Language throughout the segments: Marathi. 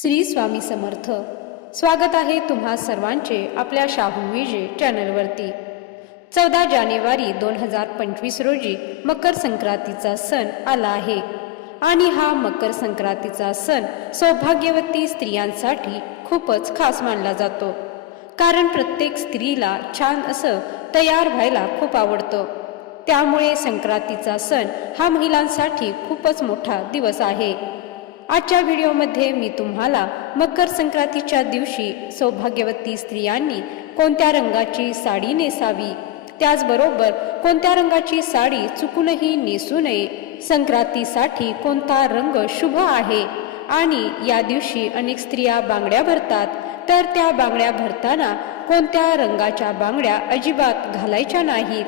श्री स्वामी समर्थ. स्वागत आहे तुम्हा सर्वांचे आपल्या शाहू विजे चॅनलवरती. चौदा जानेवारी दोन हजार पंचवीस रोजी मकर संक्रांतीचा सण आला आहे. आणि हा मकर संक्रांतीचा सण सौभाग्यवती स्त्रियांसाठी खूपच खास मानला जातो. कारण प्रत्येक स्त्रीला छान असं तयार व्हायला खूप आवडतं. त्यामुळे संक्रांतीचा सण हा महिलांसाठी खूपच मोठा दिवस आहे. आजच्या व्हिडिओमध्ये मी तुम्हाला मकर संक्रांतीच्या दिवशी सौभाग्यवती स्त्रियांनी कोणत्या रंगाची साडी नेसावी? त्याचबरोबर कोणत्या रंगाची साडी चुकूनही नेसू नये? संक्रांतीसाठी कोणता रंग शुभ आहे? आणि या दिवशी अनेक स्त्रिया बांगड्या भरतात तर त्या बांगड्या भरताना कोणत्या रंगाच्या बांगड्या अजिबात घालायच्या नाहीत?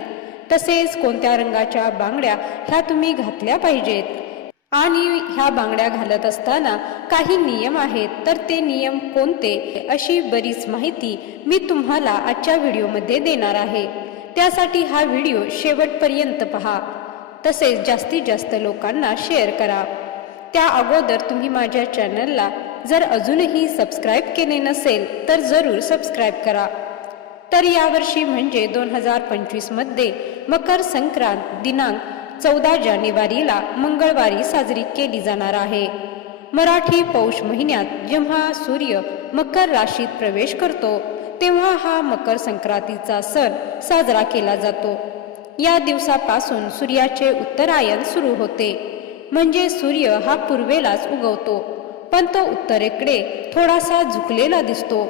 तसेच कोणत्या रंगाच्या बांगड्या ह्या तुम्ही घातल्या पाहिजेत? आणि ह्या बांगड्या घालत असताना काही नियम आहेत. तर ते नियम कोणते? अशी बरीच माहिती मी तुम्हाला आजच्या व्हिडिओमध्ये देणार आहे. त्यासाठी हा व्हिडिओ शेवटपर्यंत पहा. तसेच जास्तीत जास्त लोकांना शेअर करा. त्या अगोदर तुम्ही माझ्या चॅनलला जर अजूनही सबस्क्राईब केले नसेल तर जरूर सबस्क्राईब करा. तर यावर्षी म्हणजे दोन हजार पंचवीसमध्ये मकर संक्रांत दिनांक चौदा जानेवारीला मंगळवारी साजरी केली जाणार आहे. मराठी पौष महिन्यात जेव्हा सूर्य मकर राशीत प्रवेश करतो तेव्हा हा मकर संक्रांतीचा सण साजरा केला जातो. या दिवसापासून सूर्याचे उत्तरायण सुरू होते. म्हणजे सूर्य हा पूर्वेलाच उगवतो पण तो उत्तरेकडे थोडासा झुकलेला दिसतो.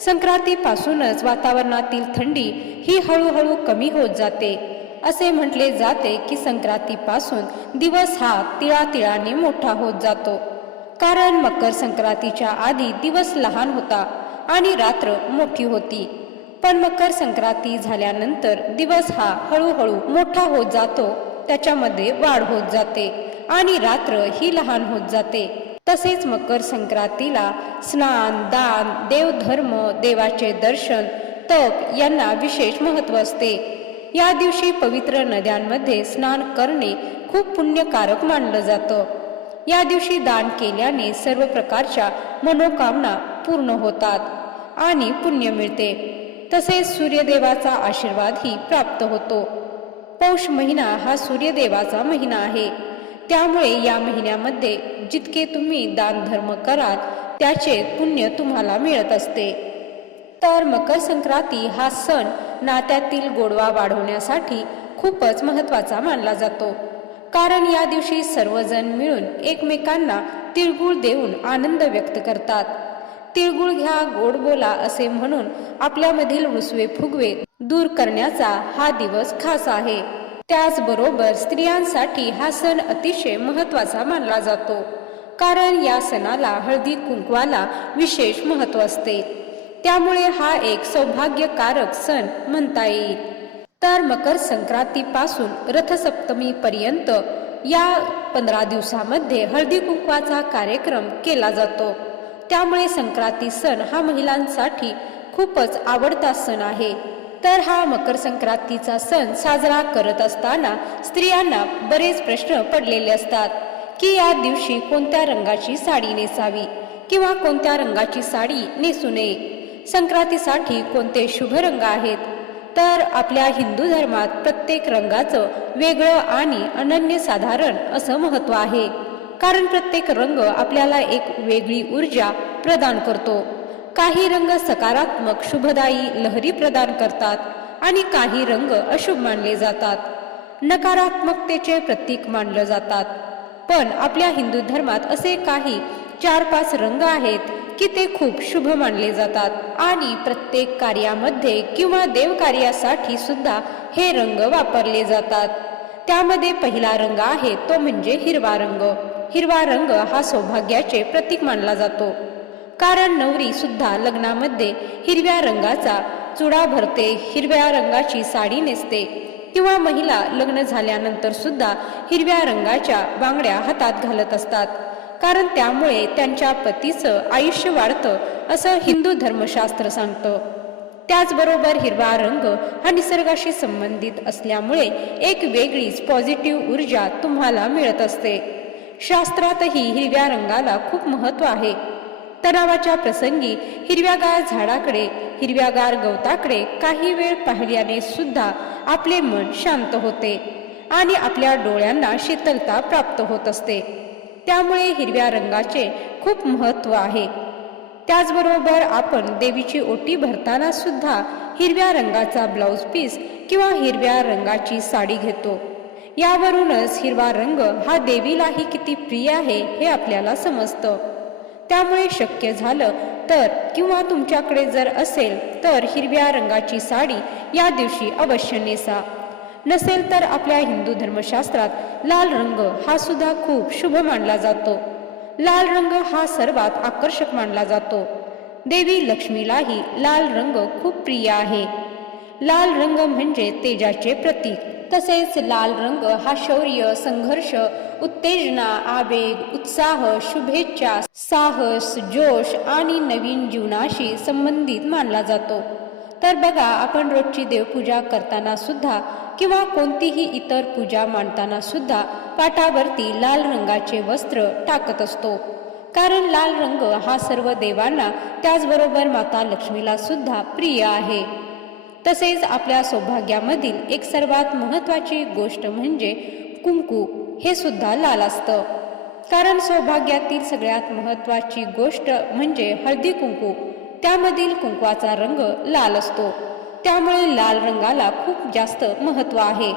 संक्रांतीपासूनच वातावरणातील थंडी ही हळूहळू कमी होत जाते. असे म्हटले जाते की संक्रांतीपासून दिवस हा तिळातिळाने मोठा होत जातो. कारण मकर संक्रांतीच्या आधी दिवस लहान होता आणि रात्र मोठी होती. पण मकर संक्रांती झाल्यानंतर दिवस हा हळूहळू मोठा होत जातो त्याच्यामध्ये वाढ होत जाते आणि रात्र ही लहान होत जाते. तसेच मकर संक्रांतीला स्नान दान देवधर्म देवाचे दर्शन तप यांना विशेष महत्त्व असते. या दिवशी पवित्र नद्यांमध्ये स्नान करणे खूप पुण्यकारक मानलं जातं. या दिवशी दान केल्याने सर्व प्रकारच्या मनोकामना पूर्ण होतात आणि पुण्य मिळते. तसेच सूर्यदेवाचा आशीर्वादही प्राप्त होतो. पौष महिना हा सूर्यदेवाचा महिना आहे. त्यामुळे या महिन्यामध्ये जितके तुम्ही दान धर्म कराल त्याचे पुण्य तुम्हाला मिळत असते. तर मकर संक्रांती हा सण नात्यातील गोडवा वाढवण्यासाठी खूपच महत्त्वाचा मानला जातो. कारण या दिवशी सर्वजण मिळून एकमेकांना तिळगुळ देऊन आनंद व्यक्त करतात. तिळगुळ घ्या गोड बोला असे म्हणून आपल्यामधील रुसवे फुगवे दूर करण्याचा हा दिवस खास आहे. त्याचबरोबर स्त्रियांसाठी हा सण अतिशय महत्त्वाचा मानला जातो. कारण या सणाला हळदी कुंकवाला विशेष महत्त्व असते. त्यामुळे हा एक सौभाग्यकारक सण म्हणता येईल. तर मकर संक्रांतीपासून रथसप्तमी पर्यंत या पंधरा दिवसामध्ये हळदी कुंकवाचा कार्यक्रम केला जातो. त्यामुळे संक्रांती सण हा महिलांसाठी खूपच आवडता सण आहे. तर हा मकर संक्रांतीचा सण साजरा करत असताना स्त्रियांना बरेच प्रश्न पडलेले असतात की या दिवशी कोणत्या रंगाची साडी नेसावी किंवा कोणत्या रंगाची साडी नेसू नये. संक्रांतीसाठी कोणते शुभ रंग आहेत? तर आपल्या हिंदू धर्मात प्रत्येक रंगाचं वेगळं आणि अनन्यसाधारण असं महत्त्व आहे. कारण प्रत्येक रंग आपल्याला एक वेगळी ऊर्जा प्रदान करतो. काही रंग सकारात्मक शुभदायी लहरी प्रदान करतात आणि काही रंग अशुभ मानले जातात. नकारात्मकतेचे प्रतीक मानलं जातात. पण आपल्या हिंदू धर्मात असे काही चार पाच रंग आहेत की ते खूप शुभ मानले जातात. आणि प्रत्येक कार्यामध्ये किंवा देवकार्यासाठी सुद्धा हे रंग वापरले जातात. त्यामध्ये पहिला रंग आहे तो म्हणजे हिरवा रंग. हिरवा रंग हा सौभाग्याचे प्रतीक मानला जातो. कारण नवरी सुद्धा लग्नामध्ये हिरव्या रंगाचा चुडा भरते हिरव्या रंगाची साडी नेसते. किंवा महिला लग्न झाल्यानंतर सुद्धा हिरव्या रंगाच्या बांगड्या हातात घालत असतात. कारण त्यामुळे त्यांच्या पतीचं आयुष्य वाढतं असं हिंदू धर्मशास्त्र सांगतं. त्याचबरोबर हिरवा रंग हा निसर्गाशी संबंधित असल्यामुळे एक वेगळीच पॉझिटिव्ह ऊर्जा तुम्हाला मिळत असते. शास्त्रातही हिरव्या रंगाला खूप महत्त्व आहे. तणावाच्या प्रसंगी हिरव्यागार झाडाकडे हिरव्यागार गवताकडे काही वेळ पाहिल्याने सुद्धा आपले मन शांत होते आणि आपल्या डोळ्यांना शीतलता प्राप्त होत असते. त्यामुळे हिरव्या रंगाचे खूप महत्त्व आहे. त्याचबरोबर आपण देवीची ओटी भरताना सुद्धा हिरव्या रंगाचा ब्लाऊज पीस किंवा हिरव्या रंगाची साडी घेतो. यावरूनच हिरवा रंग हा देवीलाही किती प्रिय आहे हे आपल्याला समजतं. त्यामुळे शक्य झालं तर किंवा तुमच्याकडे जर असेल तर हिरव्या रंगाची साडी या दिवशी अवश्य नेसा. नसेल तर आपल्या हिंदू धर्मशास्त्रात लाल रंग हा सुद्धा खूप शुभ मानला जातो. लाल रंग हा सर्वात आकर्षक मानला जातो. देवी लक्ष्मीलाही लाल रंग खूप प्रिय आहे. लाल रंग म्हणजे तेजाचे प्रतीक. तसेच लाल रंग हा शौर्य संघर्ष उत्तेजना आवेग उत्साह शुभेच्छा साहस जोश आणि नवीन जीवनाशी संबंधित मानला जातो. तर बघा आपण रोजची देवपूजा करताना सुद्धा किंवा कोणतीही इतर पूजा मांडताना सुद्धा पाटावरती लाल रंगाचे वस्त्र टाकत असतो. कारण लाल रंग हा सर्व देवांना त्याचबरोबर माता लक्ष्मीला सुद्धा प्रिय आहे. तसेच आपल्या सौभाग्यामधील एक सर्वात महत्वाची गोष्ट म्हणजे कुंकू हे सुद्धा लाल असतं. कारण सौभाग्यातील सगळ्यात महत्वाची गोष्ट म्हणजे हळदी कुंकू. त्यामधील कुंकवाचा रंग लाल असतो. त्यामुळे लाल रंगाला खूप जास्त महत्त्व आहे.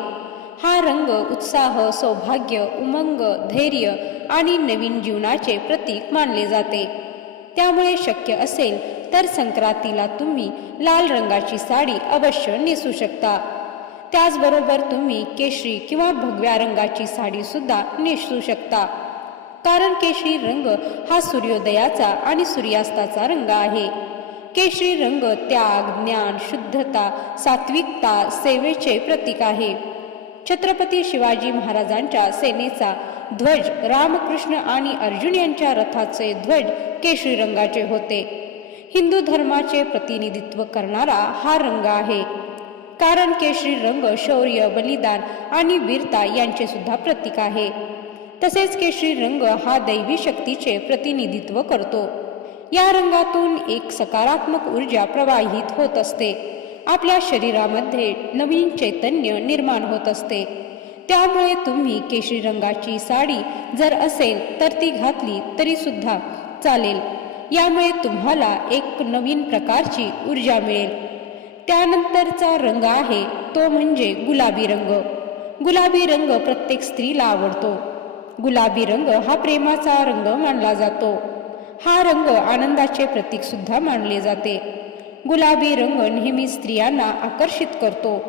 हा रंग उत्साह सौभाग्य उमंग धैर्य आणि नवीन जीवनाचे प्रतीक मानले जाते. त्यामुळे शक्य असेल तर संक्रांतीला तुम्ही लाल रंगाची साडी अवश्य नेसू शकता. त्याचबरोबर तुम्ही केशरी किंवा भगव्या रंगाची साडीसुद्धा नेसू शकता. कारण केशरी रंग हा सूर्योदयाचा आणि सूर्यास्ताचा रंग आहे. केशरी रंग त्याग ज्ञान शुद्धता सात्विकता सेवेचे प्रतीक आहे. छत्रपती शिवाजी महाराजांच्या सेनेचा ध्वज रामकृष्ण आणि अर्जुन यांच्या रथाचे ध्वज केशरी रंगाचे होते. हिंदू धर्माचे प्रतिनिधित्व करणारा हा रंग आहे. कारण केशरी रंग शौर्य बलिदान आणि वीरता यांचे सुद्धा प्रतीक आहे. तसेच केशरी रंग हा दैवी शक्तीचे प्रतिनिधित्व करतो. या रंगातून एक सकारात्मक ऊर्जा प्रवाहित होत असते. आपल्या शरीरामध्ये नवीन चैतन्य निर्माण होत असते. त्यामुळे तुम्ही केशरी रंगाची साडी जर असेल तर ती घातली तरी सुद्धा चालेल. यामुळे तुम्हाला एक नवीन प्रकारची ऊर्जा मिळेल. त्यानंतरचा रंग आहे तो म्हणजे गुलाबी रंग. गुलाबी रंग प्रत्येक स्त्रीला आवडतो. गुलाबी रंग हा प्रेमाचा रंग मानला जातो. हा रंग आनंदाचे प्रतीक सुद्धा मानले जाते. गुलाबी रंग नेहमी स्त्रियांना आकर्षित करतो.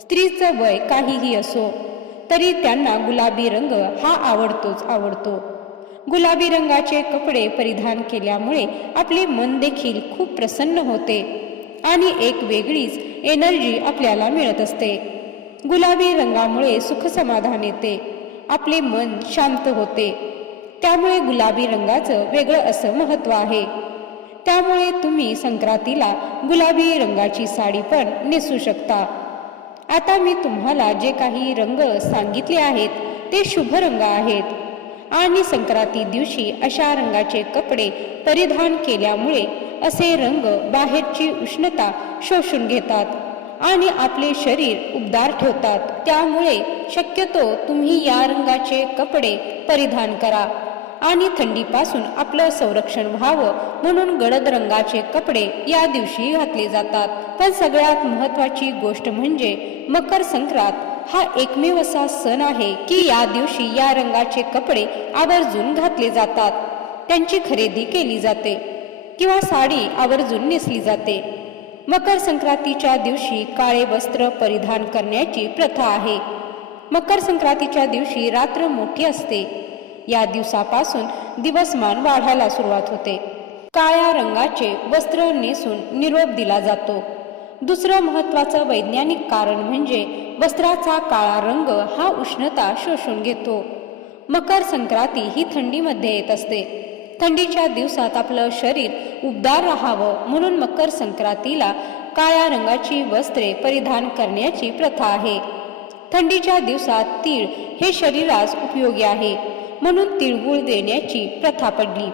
स्त्रीचं वय काहीही असो तरी त्यांना गुलाबी रंग हा आवडतोच आवडतो. गुलाबी रंगाचे कपडे परिधान केल्यामुळे आपले मन देखील खूप प्रसन्न होते आणि एक वेगळीच एनर्जी आपल्याला मिळत असते. गुलाबी रंगामुळे सुखसमाधान येते. आपले मन शांत होते. त्यामुळे गुलाबी रंगाचं वेगळं असं महत्त्व आहे. त्यामुळे तुम्ही संक्रांतीला गुलाबी रंगाची साडी पण नेसू शकता. आता मी तुम्हाला जे काही रंग सांगितले आहेत ते शुभ रंग आहेत. आणि संक्रांती दिवशी अशा रंगाचे कपडे परिधान केल्यामुळे असे रंग बाहेरची उष्णता शोषून घेतात. आणि आपले शरीर उबदार ठेवतात. त्यामुळे शक्यतो तुम्ही या रंगाचे कपडे परिधान करा. आणि थंडीपासून आपलं संरक्षण व्हावं म्हणून गडद रंगाचे कपडे या दिवशी घातले जातात. पण सगळ्यात महत्वाची गोष्ट म्हणजे मकर संक्रांत. हा एकमेव असा सण आहे की या दिवशी या रंगाचे कपडे आवर्जून घातले जातात. त्यांची खरेदी केली जाते. किंवा साडी आवर्जून नेसली जाते. मकर संक्रांतीच्या दिवशी काळे वस्त्र परिधान करण्याची प्रथा आहे. मकर संक्रांतीच्या दिवशी रात्र मोठी असते. या दिवसापासून दिवसमान वाढायला सुरुवात होते. काळ्या रंगाचे वस्त्र नेसून निरोप दिला जातो. दुसरं महत्वाचं वैज्ञानिक कारण म्हणजे वस्त्राचा काळा रंग हा उष्णता शोषून घेतो. मकर संक्रांती ही थंडीमध्ये येत असते. थंडीच्या दिवसात आपलं शरीर उबदार राहावं म्हणून मकर संक्रांतीला काळ्या रंगाची वस्त्रे परिधान करण्याची प्रथा आहे. थंडीच्या दिवसात तीळ हे शरीरास उपयोगी आहे म्हणून तिळगुळ देण्याची प्रथा पडली.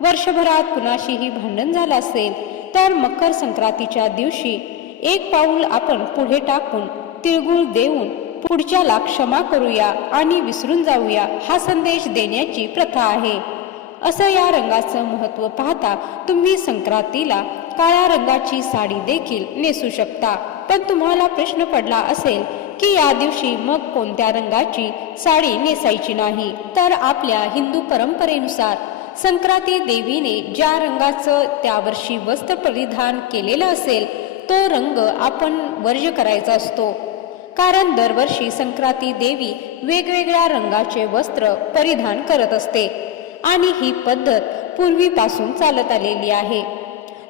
वर्षभरात कुणाशीही भांडण झालं असेल तर मकर संक्रांतीच्या दिवशी एक पाऊल आपण पुढे टाकून तिळगुळ देऊन पुढच्याला क्षमा करूया आणि विसरून जाऊया हा संदेश देण्याची प्रथा आहे. असं या रंगाचं महत्त्व पाहता तुम्ही संक्रांतीला काळ्या रंगाची साडी देखील नेसू शकता. पण तुम्हाला प्रश्न पडला असेल की या दिवशी मग कोणत्या रंगाची साडी नेसायची नाही? तर आपल्या हिंदू परंपरेनुसार संक्रांती देवीने ज्या रंगाचं त्या वर्षी वस्त्र परिधान केलेलं असेल तो रंग आपण वर्ज करायचा असतो. कारण दरवर्षी संक्रांती देवी वेगवेगळ्या रंगाचे वस्त्र परिधान करत असते. आणि ही पद्धत पूर्वीपासून चालत आलेली आहे.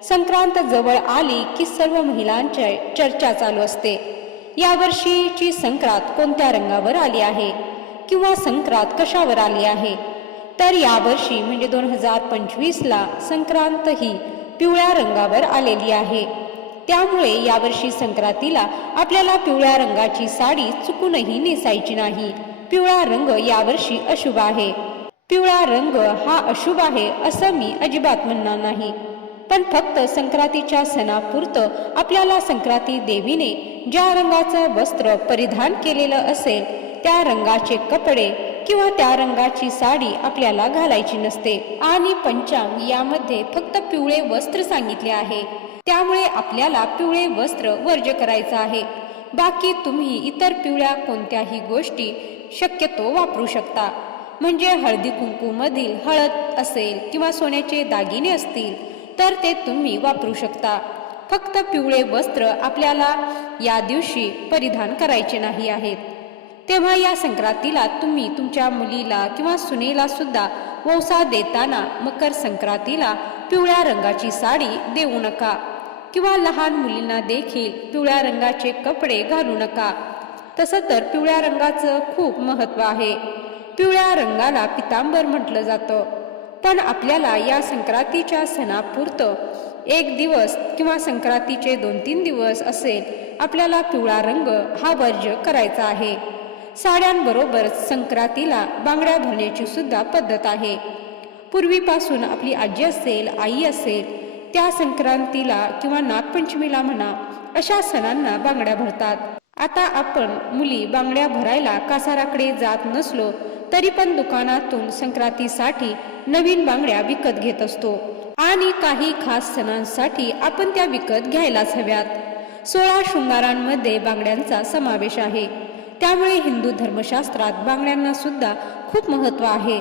संक्रांत जवळ आली की सर्व महिलांच्या चर्चा चालू असते. यावर्षीची संक्रांत कोणत्या रंगावर आली आहे? किंवा संक्रांत कशावर आली आहे? तर यावर्षी म्हणजे दोन हजार पंचवीसला संक्रांत ही पिवळ्या रंगावर आलेली आहे. त्यामुळे यावर्षी संक्रांतीला आपल्याला पिवळ्या रंगाची साडी चुकूनही नेसायची नाही. पिवळा रंग यावर्षी अशुभ आहे. पिवळा रंग हा अशुभ आहे असं मी अजिबात म्हणणार नाही. पण फक्त संक्रांतीच्या सणापुरतं आपल्याला संक्रांती देवीने ज्या रंगाचं वस्त्र परिधान केलेलं असेल त्या रंगाचे कपडे किंवा त्या रंगाची साडी आपल्याला घालायची नसते. आणि पंचांग यामध्ये फक्त पिवळे वस्त्र सांगितले आहे. त्यामुळे आपल्याला पिवळे वस्त्र वर्ज करायचं आहे. बाकी तुम्ही इतर पिवळ्या कोणत्याही गोष्टी शक्यतो वापरू शकता. म्हणजे हळदी कुंकूमधील हळद असेल किंवा सोन्याचे दागिने असतील तर ते तुम्ही वापरू शकता. फक्त पिवळे वस्त्र आपल्याला या दिवशी परिधान करायचे नाही आहेत. तेव्हा या संक्रांतीला तुम्ही तुमच्या मुलीला किंवा सुनेला सुद्धा वौसा देताना मकर संक्रांतीला पिवळ्या रंगाची साडी देऊ नका. किंवा लहान मुलींना देखील पिवळ्या रंगाचे कपडे घालू नका. तसं तर पिवळ्या रंगाचं खूप महत्त्व आहे. पिवळ्या रंगाला पितांबर म्हटलं जातं. पण आपल्याला या संक्रांतीच्या सणापुरतं एक दिवस किंवा संक्रांतीचे दोन तीन दिवस असेल आपल्याला पिवळा रंग हा वर्ज करायचा आहे. साड्यांबरोबर संक्रांतीला बांगड्या भरण्याची सुद्धा पद्धत आहे. पूर्वीपासून आपली आजी असेल आई असेल त्या संक्रांतीला किंवा नागपंचमीला म्हणा अशा सणांना बांगड्या भरतात. आता आपण मुली बांगड्या भरायला कासाराकडे जात नसलो तरी पण दुकानातून संक्रांतीसाठी नवीन बांगड्या विकत घेत असतो. आणि काही खास सणांसाठी आपण त्या विकत घ्यायलाच हव्यात. सोळा शृंगारांमध्ये बांगड्यांचा समावेश आहे. त्यामुळे हिंदू धर्मशास्त्रात बांगड्यांना सुद्धा खूप महत्त्व आहे.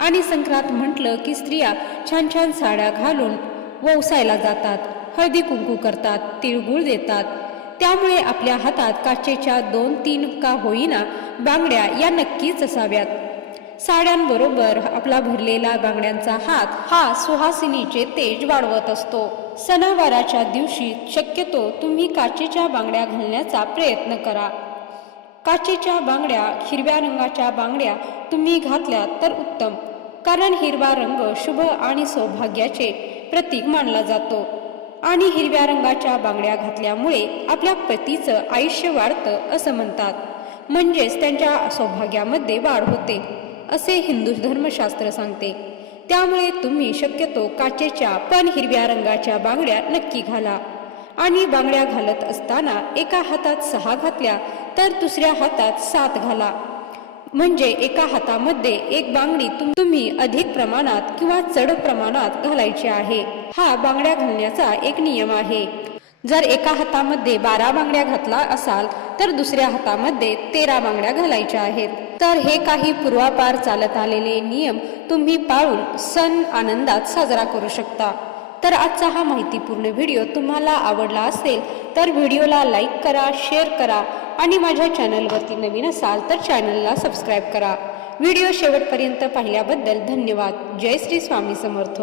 आणि संक्रांत म्हटलं की स्त्रिया छान छान साड्या घालून ववसायला जातात. हळदी कुंकू करतात तिळगुळ देतात. त्यामुळे आपल्या हातात काचेच्या दोन तीन का होईना बांगड्या या नक्कीच असाव्यात. साड्यांबरोबर आपला भरलेला बांगड्यांचा हात हा सुहासिनीचे तेज वाढवत असतो. सणावाराच्या दिवशी शक्यतो तुम्ही काचेच्या बांगड्या घालण्याचा प्रयत्न करा. काचेच्या बांगड्या हिरव्या रंगाच्या बांगड्या तुम्ही घातल्या तर उत्तम कारण हिरवा रंग शुभ आणि सौभाग्याचे प्रतीक मानला जातो. आणि हिरव्या रंगाच्या बांगड्या घातल्यामुळे आपल्या पतीचं आयुष्य वाढतं असं म्हणतात. म्हणजेच त्यांच्या सौभाग्यामध्ये वाढ होते असे हिंदू धर्मशास्त्र सांगते. त्यामुळे तुम्ही शक्यतो काचेच्या पण हिरव्या रंगाच्या बांगड्या नक्की घाला. आणि बांगड्या घालत असताना एका हातात सहा घातल्या तर दुसऱ्या हातात सात घाला. म्हणजे एका हातामध्ये एक बांगडी तुम्ही अधिक प्रमाणात किंवा चढ प्रमाणात घालायची आहे. हा बांगड्या घालण्याचा एक नियम आहे. जर एका हातामध्ये बारा बांगड्या घातला असाल तर दुसऱ्या हातामध्ये तेरा बांगड्या घालायच्या आहेत. तर हे काही पूर्वापार चालत आलेले नियम तुम्ही पाळून सण आनंदात साजरा करू शकता. तर आजचा हा माहितीपूर्ण व्हिडिओ तुम्हाला आवडला असेल तर व्हिडिओला लाईक करा शेअर करा आणि माझ्या चॅनलवरती नवीन असाल तर चॅनलला सबस्क्राईब करा. व्हिडिओ शेवटपर्यंत पाहिल्याबद्दल धन्यवाद. जय श्री स्वामी समर्थ.